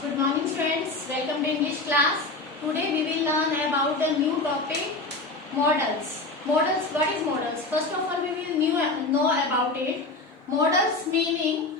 Good morning friends, welcome to English class. Today we will learn about a new topic, modals. Modals, what is modals? First of all we will know about it. Modals meaning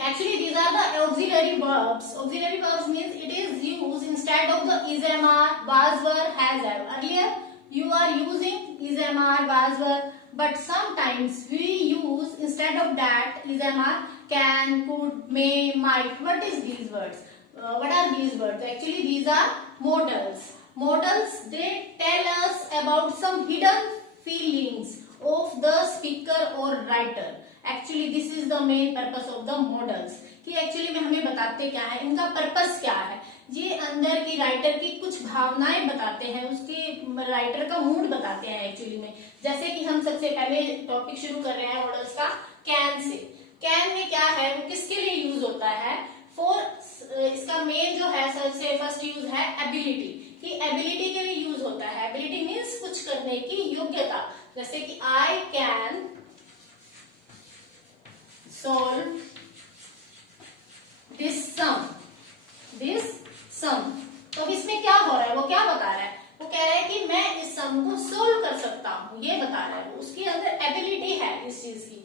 actually these are the auxiliary verbs. Auxiliary verbs means it is used instead of the is, am, are, was, were, has, have. Earlier you are using is, am, are, was, were, but sometimes we use instead of that is, am, are, can, could, may, might. What is these words? What are these words? Actually these are modals. Modals, they tell us about some hidden feelings of the speaker or writer. Actually this is the main purpose of the modals. कि actually में हमें बताते क्या है, इनका purpose क्या है. ये अंदर की राइटर की कुछ भावनाएं बताते हैं, उसके राइटर का मूड बताते हैं एक्चुअली में. जैसे कि हम सबसे पहले टॉपिक शुरू कर रहे हैं मॉडल्स का कैन से. कैन में क्या है, वो किसके लिए यूज होता है? फॉर, इसका मेन जो है सबसे फर्स्ट यूज है एबिलिटी, कि एबिलिटी के लिए यूज होता है. एबिलिटी मीन्स कुछ करने की योग्यता. जैसे कि आई कैन सॉल्व दिस सम. तो इसमें क्या हो रहा है, वो क्या बता रहा है? वो कह रहा है कि मैं इस सम को सोल्व कर सकता हूँ, ये बता रहा है. उसके अंदर एबिलिटी है इस चीज की.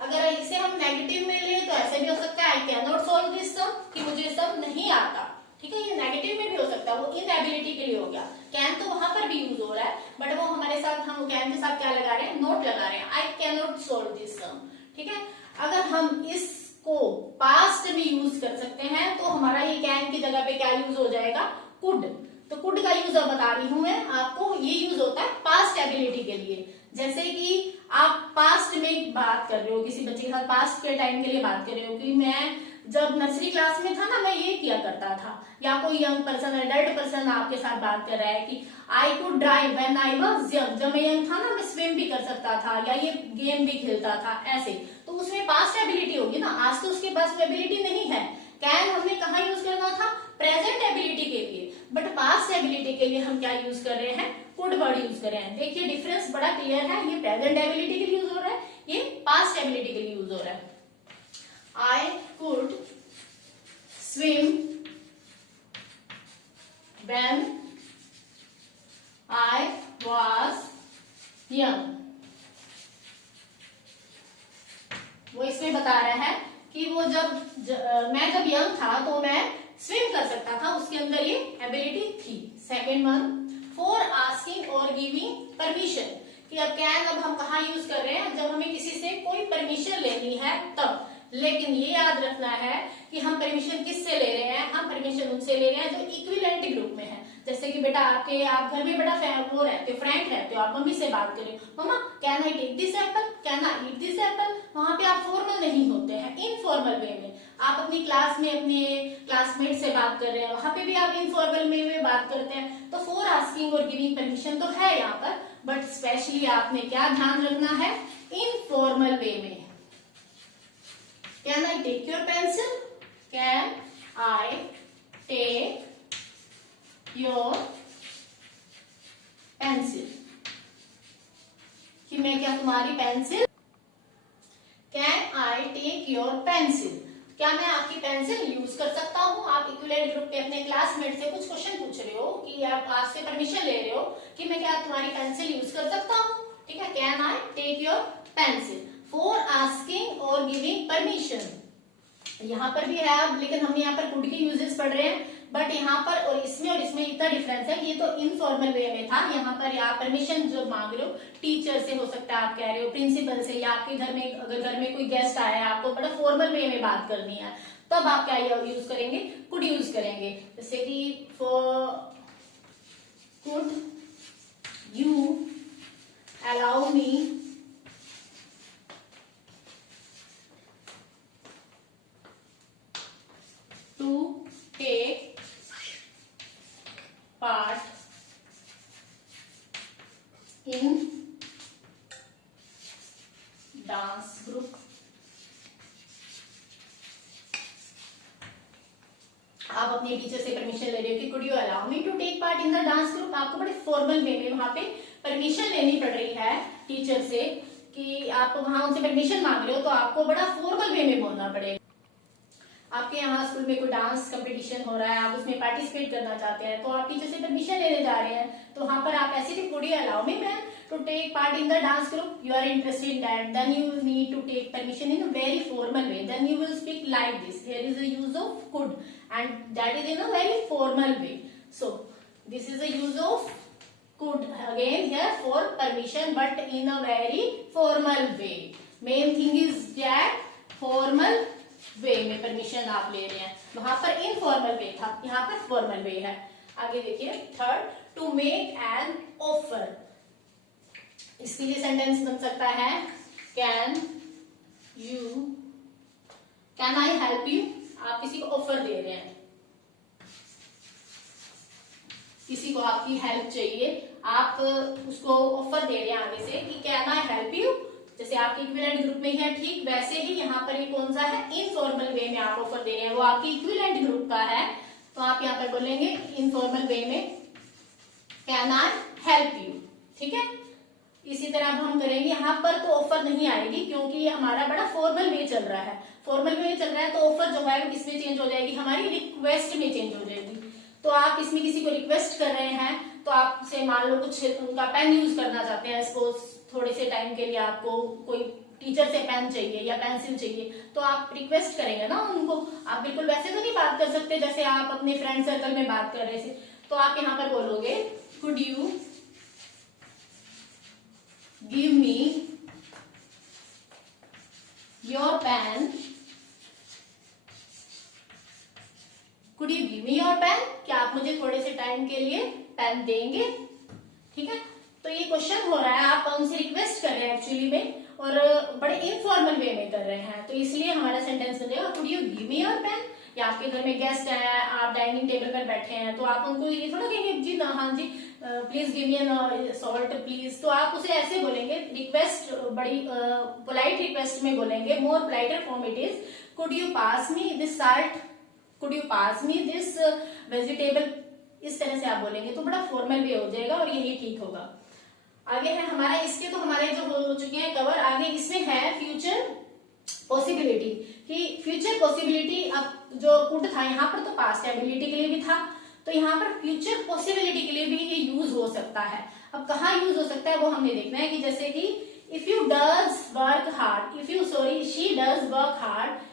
अगर इसे हम नेगेटिव में ले तो ऐसे भी हो सकता है I can not solve this sum, कि मुझे सम नहीं आता. ठीक है, ये नेगेटिव में भी हो सकता है, वो इनएबिलिटी के लिए हो गया. कैन तो वहां पर भी यूज हो रहा है, बट वो हमारे साथ, हम कैन के साथ क्या लगा रहे हैं? नोट लगा रहे हैं. I can not solve this sum. ठीक है, अगर हम इसको पास्ट में यूज कर सकते हैं तो हमारा ये कैन की जगह पे क्या यूज हो जाएगा? कुड. तो कुड का यूज अब बता रही हूं मैं आपको. ये यूज होता है पास्ट एबिलिटी के लिए. जैसे कि आप पास्ट में बात कर रहे हो किसी बच्चे के साथ, पास्ट के टाइम के लिए बात कर रहे हो कि मैं जब नर्सरी क्लास में था ना, मैं ये किया करता था. या कोई यंग पर्सन, एडल्ट पर्सन आपके साथ बात कर रहा है कि I could drive when I was young. जब मैं यंग था ना, मैं स्विम भी कर सकता था, या ये गेम भी खेलता था, ऐसे. तो उसमें पास्ट एबिलिटी होगी ना. आज तो उसके पास वो एबिलिटी नहीं है. कैन हमने कहाँ यूज करना था? प्रेजेंट एबिलिटी के लिए. बट पास्ट एबिलिटी के लिए हम क्या यूज कर रहे हैं? कुड वर्ड यूज कर रहे हैं. देखिए डिफरेंस बड़ा क्लियर है. ये प्रेजेंट एबिलिटी के लिए यूज हो रहा है, ये पास्ट एबिलिटी के लिए यूज हो रहा है. I could swim when I was young. वो इसमें बता रहा है कि वो मैं जब यंग था तो मैं स्विम कर सकता था. उसके अंदर ये एबिलिटी थी. सेकेंड वन, फॉर आस्किंग और गिविंग परमिशन. कि अब कैन अब हम कहाँ यूज कर रहे हैं? जब हमें किसी से कोई परमिशन लेनी है तब. लेकिन ये याद रखना है कि हम परमिशन किससे ले रहे हैं? हम परमिशन उनसे ले रहे हैं जो इक्विवेलेंट ग्रुप में है. जैसे कि बेटा आप घर में बड़ा वो रहते हो, फ्रैंक रहते हो, आप मम्मी से बात करें, mama can I take this apple, can I eat this apple. वहां पे आप फॉर्मल नहीं होते हैं, इनफॉर्मल वे में. आप अपनी क्लास में अपने क्लासमेट से बात कर रहे हैं, वहां पे भी आप इनफॉर्मल वे में बात करते हैं. तो फॉर आस्किंग और गिविंग परमिशन तो है यहाँ पर, बट स्पेशली आपने क्या ध्यान रखना है? इनफॉर्मल वे में. Can I take your pencil? Can I take your pencil, कि मैं क्या तुम्हारी pencil? Can I take your pencil, क्या मैं आपकी पेंसिल यूज कर सकता हूँ? आप इक्विवेलेंट ग्रुप पे अपने क्लासमेट से कुछ क्वेश्चन पूछ रहे हो, कि आप आपसे परमिशन ले रहे हो कि मैं क्या तुम्हारी पेंसिल यूज कर सकता हूँ. ठीक है, can I take your pencil. For asking और गिविंग परमिशन, यहाँ पर भी है अब, लेकिन हमने यहाँ पर कुड के यूजेस पढ़ रहे हैं. बट यहाँ पर और इसमें इतना डिफरेंस है. ये तो इनफॉर्मल वे में था. यहाँ पर आप परमिशन जो मांग रहे हो, टीचर से हो सकता है, आप कह रहे हो प्रिंसिपल से, या आपके घर में अगर घर में कोई गेस्ट आया है, आपको बड़ा फॉर्मल वे में बात करनी है, तब आप क्या यूज करेंगे? कुड यूज करेंगे. जैसे कि could you allow me to take part in dance group. आप अपने टीचर से परमिशन ले रहे हो कि could you allow me to take part in the dance group. आपको बड़े फॉर्मल वे में वहां पे परमिशन लेनी पड़ रही है टीचर से, कि आप वहां उनसे परमिशन मांग रहे हो, तो आपको बड़ा फॉर्मल वे में बोलना पड़ेगा. आपके यहाँ स्कूल में कोई डांस कंपटीशन हो रहा है, आप उसमें पार्टिसिपेट करना चाहते हैं, तो आप टीचर से परमिशन लेने जा रहे हैं, तो वहां पर आप ऐसे भी could you allow me ma'am to take part in the dance group, you are interested in that, then you need to take permission in a very formal way, then you will speak like this, here is the use of could and that is in a very formal way. So this is the use of could again here for permission but in a very formal way. Main thing is that formal way में permission आप ले रहे हैं, वहां पर informal way था, यहाँ पर formal way है. आगे देखिए third, to make an offer. इसके लिए सेंटेंस बन सकता है can I help you. आप किसी को ऑफर दे रहे हैं, किसी को आपकी हेल्प चाहिए, आप उसको ऑफर दे रहे हैं आगे से कि कैन आई हेल्प यू, जैसे आपके इक्विवेलेंट ग्रुप में है, ठीक वैसे ही यहाँ पर ये कौन सा है, इनफॉर्मल वे में आप ऑफर दे रहे हैं, वो आपकी इक्विवेलेंट ग्रुप का है, तो आप यहाँ पर बोलेंगे इनफॉर्मल वे में कैन आई हेल्प यू. ठीक है, इसी तरह अब हम करेंगे, यहाँ पर तो ऑफर नहीं आएगी क्योंकि ये हमारा बड़ा फॉर्मल वे चल रहा है. फॉर्मल वे चल रहा है तो ऑफर जो है वो किसमें चेंज हो जाएगी, हमारी रिक्वेस्ट में चेंज हो जाएगी. तो आप इसमें किसी को रिक्वेस्ट कर रहे हैं, तो आपसे मान लो कुछ उनका पेन यूज करना चाहते हैं, सपोज थोड़े से टाइम के लिए आपको कोई टीचर से पेन चाहिए या पेंसिल चाहिए, तो आप रिक्वेस्ट करेंगे ना उनको. आप बिल्कुल वैसे तो नहीं बात कर सकते जैसे आप अपने फ्रेंड सर्कल में बात कर रहे थे, तो आप यहाँ पर बोलोगे could you give me your pen, could you give me your pen, क्या आप मुझे थोड़े से टाइम के लिए पेन देंगे. ठीक है, तो ये क्वेश्चन हो रहा है, आप उनसे रिक्वेस्ट कर रहे हैं एक्चुअली में, और बड़े इनफॉर्मल वे में कर रहे हैं, तो इसलिए हमारा सेंटेंस बनेगा could you give me your pen. या आपके घर में गेस्ट है, आप डाइनिंग टेबल पर बैठे हैं, तो आप उनको ये थोड़ा कहेंगे जी ना हाँ जी please give me an salt please, तो आप उसे ऐसे बोलेंगे, रिक्वेस्ट बड़ी पोलाइट रिक्वेस्ट में बोलेंगे, more politer form it is could you pass me this salt, could you pass me this vegetable, इस तरह से आप बोलेंगे तो बड़ा फॉर्मल वे हो जाएगा और यही ठीक होगा. आगे है हमारा, इसके तो हमारे जो हो चुके हैं कवर, आगे इसमें है फ्यूचर पॉसिबिलिटी, कि फ्यूचर पॉसिबिलिटी, अब जो कुड था यहाँ पर तो पास्ट एबिलिटी के लिए भी था, तो यहाँ पर फ्यूचर पॉसिबिलिटी के लिए भी ये यूज हो सकता है. अब कहाँ यूज हो सकता है वो हमने देखना है, कि जैसे कि if you does work hard, if you sorry she does work hard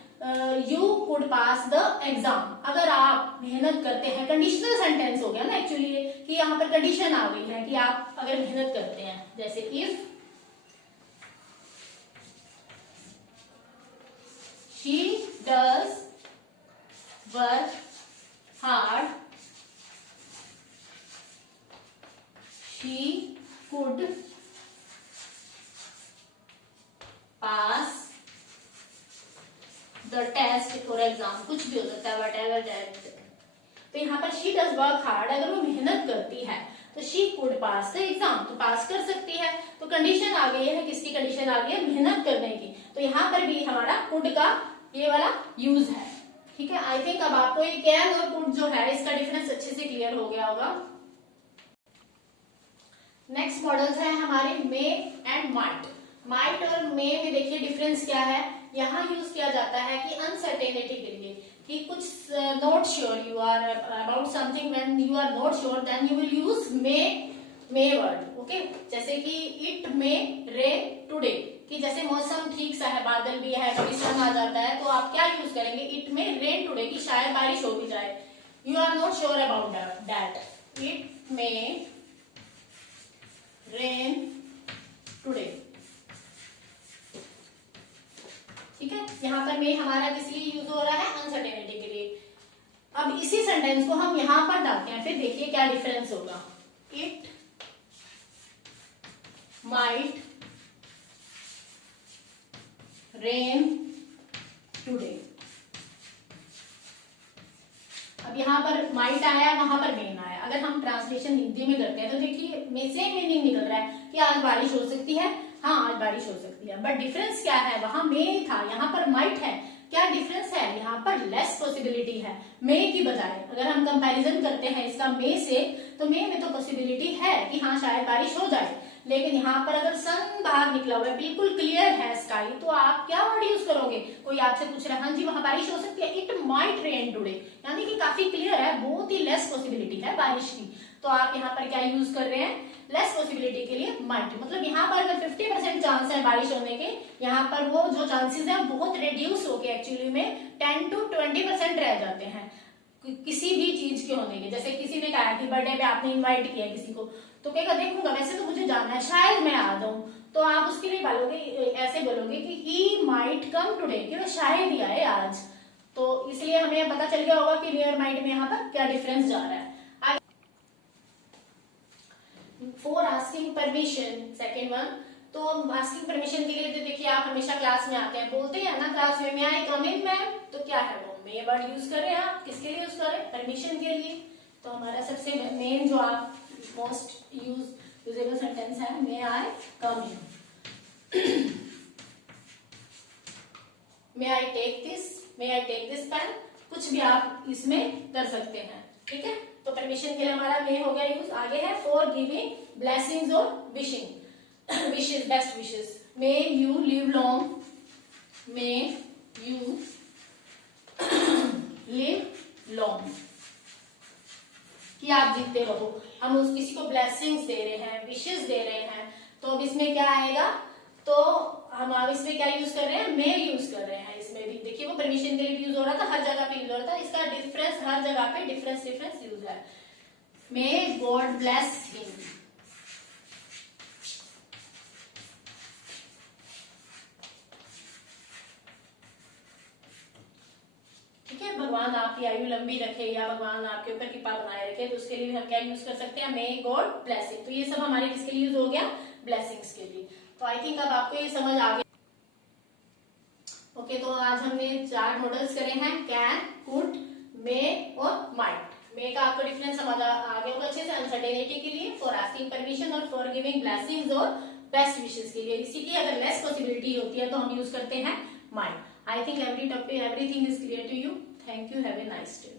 you could pass the exam. अगर आप मेहनत करते हैं, कंडीशनल सेंटेंस हो गया ना एक्चुअली, कि यहाँ पर कंडीशन आ गई है कि आप अगर मेहनत करते हैं, जैसे if she does work hard she could pass the test और एग्जाम, कुछ भी हो सकता है, whatever that. तो यहाँ पर शी डज वर्क हार्ड, अगर वो मेहनत करती है तो she could pass the exam, तो पास कर सकती है. तो कंडीशन आ गई है, किसकी कंडीशन आ गई है, मेहनत करने की, तो यहाँ पर भी हमारा कुड का ये वाला यूज है. ठीक है, आई थिंक अब आपको ये कैन और कुड जो है इसका डिफरेंस अच्छे से क्लियर हो गया होगा. नेक्स्ट मॉडल्स है हमारे मे एंड माइट. माइट और मे में देखिए डिफरेंस क्या है. यहाँ यूज किया जाता है कि अनसर्टेनिटी के लिए, कि कुछ not sure you are about something, when you are not sure then you will use may word. Okay, जैसे कि इट मे रेन टुडे, कि जैसे मौसम ठीक सा है, बादल भी है, कभी सन आ जाता है, तो आप क्या यूज करेंगे, इट मे रेन टुडे, कि शायद बारिश हो भी जाए. You are not sure about that, it may rain today. ठीक है, यहाँ पर में हमारा किस लिए यूज हो रहा है, अनसर्टेनिटी के लिए. अब इसी सेंटेंस को हम यहाँ पर डालते हैं, फिर देखिए क्या डिफरेंस होगा. It might rain today. अब यहाँ पर माइट आया, वहां पर रेन आया. अगर हम ट्रांसलेशन हिंदी में करते हैं तो देखिए सेम मीनिंग निकल रहा है कि आज बारिश हो सकती है, हाँ आज बारिश हो सकती है, बट डिफरेंस क्या है, वहां मे था, यहाँ पर माइट है. क्या डिफरेंस है, यहाँ पर लेस पॉसिबिलिटी है मे की बजाय. अगर हम कंपैरिजन करते हैं इसका मे से, तो मे में तो पॉसिबिलिटी है कि हाँ शायद बारिश हो जाए, लेकिन यहाँ पर अगर सन बाहर निकला हुआ है, बिल्कुल क्लियर है स्काई, तो आप क्या वर्ड यूज करोगे. कोई आपसे पूछ रहा है हाँ जी वहां बारिश हो सकती है, इट रेन टुडे, यानी कि काफी क्लियर है, बहुत ही लेस पॉसिबिलिटी है बारिश की। तो आप यहाँ पर क्या यूज कर रहे हैं, लेस पॉसिबिलिटी के लिए माइट, मतलब यहाँ पर अगर 50% चांस है बारिश होने के, यहाँ पर वो जो चांसेस है बहुत रिड्यूस होके एक्चुअली में 10 to 20% रह जाते हैं किसी भी चीज के होने के। जैसे किसी ने कहा कि बर्थडे पे आपने इनवाइट किया किसी को, तो कहेगा देखूंगा, वैसे तो मुझे जाना है, शायद मैं आ जाऊं, तो आप उसके लिए बोलोगे, ऐसे बोलोगे कि ही माइट कम टुडे, कि वो शायद ही आए आज। तो इसलिए हमें पता चल गया होगा कि नियर माइट में यहाँ पर क्या डिफरेंस जा रहा है। For asking permission, second one, तो आस्किंग परमिशन के लिए तो देखिए आप हमेशा क्लास में आते हैं, बोलते हैं ना क्लास में, आई कम इन मैम, तो क्या है वो मे वर्ड यूज करें, आप किसके लिए यूज करें, परमिशन के लिए। तो हमारा सबसे मेन जो आप मोस्ट यूजेबल सेंटेंस है, मे आई कम इन, मे आई टेक दिस पेन, कुछ भी आप इसमें कर सकते हैं, ठीक है। तो परमिशन के लिए हमारा मे हो गया यूज। आगे है फॉर गिविंग ब्लेसिंग्स और wishing, wishes, best wishes, may you live long, may you live long, कि आप जीतते रहो। हम उस किसी को ब्लेसिंग्स दे रहे हैं, विशेस दे रहे हैं, तो अब इसमें क्या आएगा, तो हम अब इसमें क्या यूज कर रहे हैं, मे यूज कर रहे हैं। इसमें भी देखिए वो परमिशन के लिए यूज हो रहा था, हर जगह पे यूज हो रहा था, इसका डिफरेंस हर जगह पे डिफरेंस यूज है। मे गॉड ब्लेस हिम, ठीक है, भगवान आपकी आयु लंबी रखे या भगवान आपके ऊपर कृपा बनाए रखे, तो उसके लिए हम क्या यूज कर सकते हैं, मे गॉड ब्लेसिंग। तो ये सब हमारे किसके लिए यूज हो गया, ब्लेसिंग्स के लिए। तो आई थिंक अब आपको ये समझ आ गया। ओके, तो आज हमने 4 मॉडल्स करे हैं, कैन, कुड, मे और माइट। मे का आपको डिफरेंस समझ आ गया होगा अच्छे से, अनसर्टेनिटी के लिए, फॉर आस्किंग परमिशन और फॉर गिविंग ब्लेसिंग्स और बेस्ट विशेस के लिए। इसी की अगर लेस पॉसिबिलिटी होती है तो हम यूज करते हैं might. I think everything is clear to you. Thank you, have a nice day.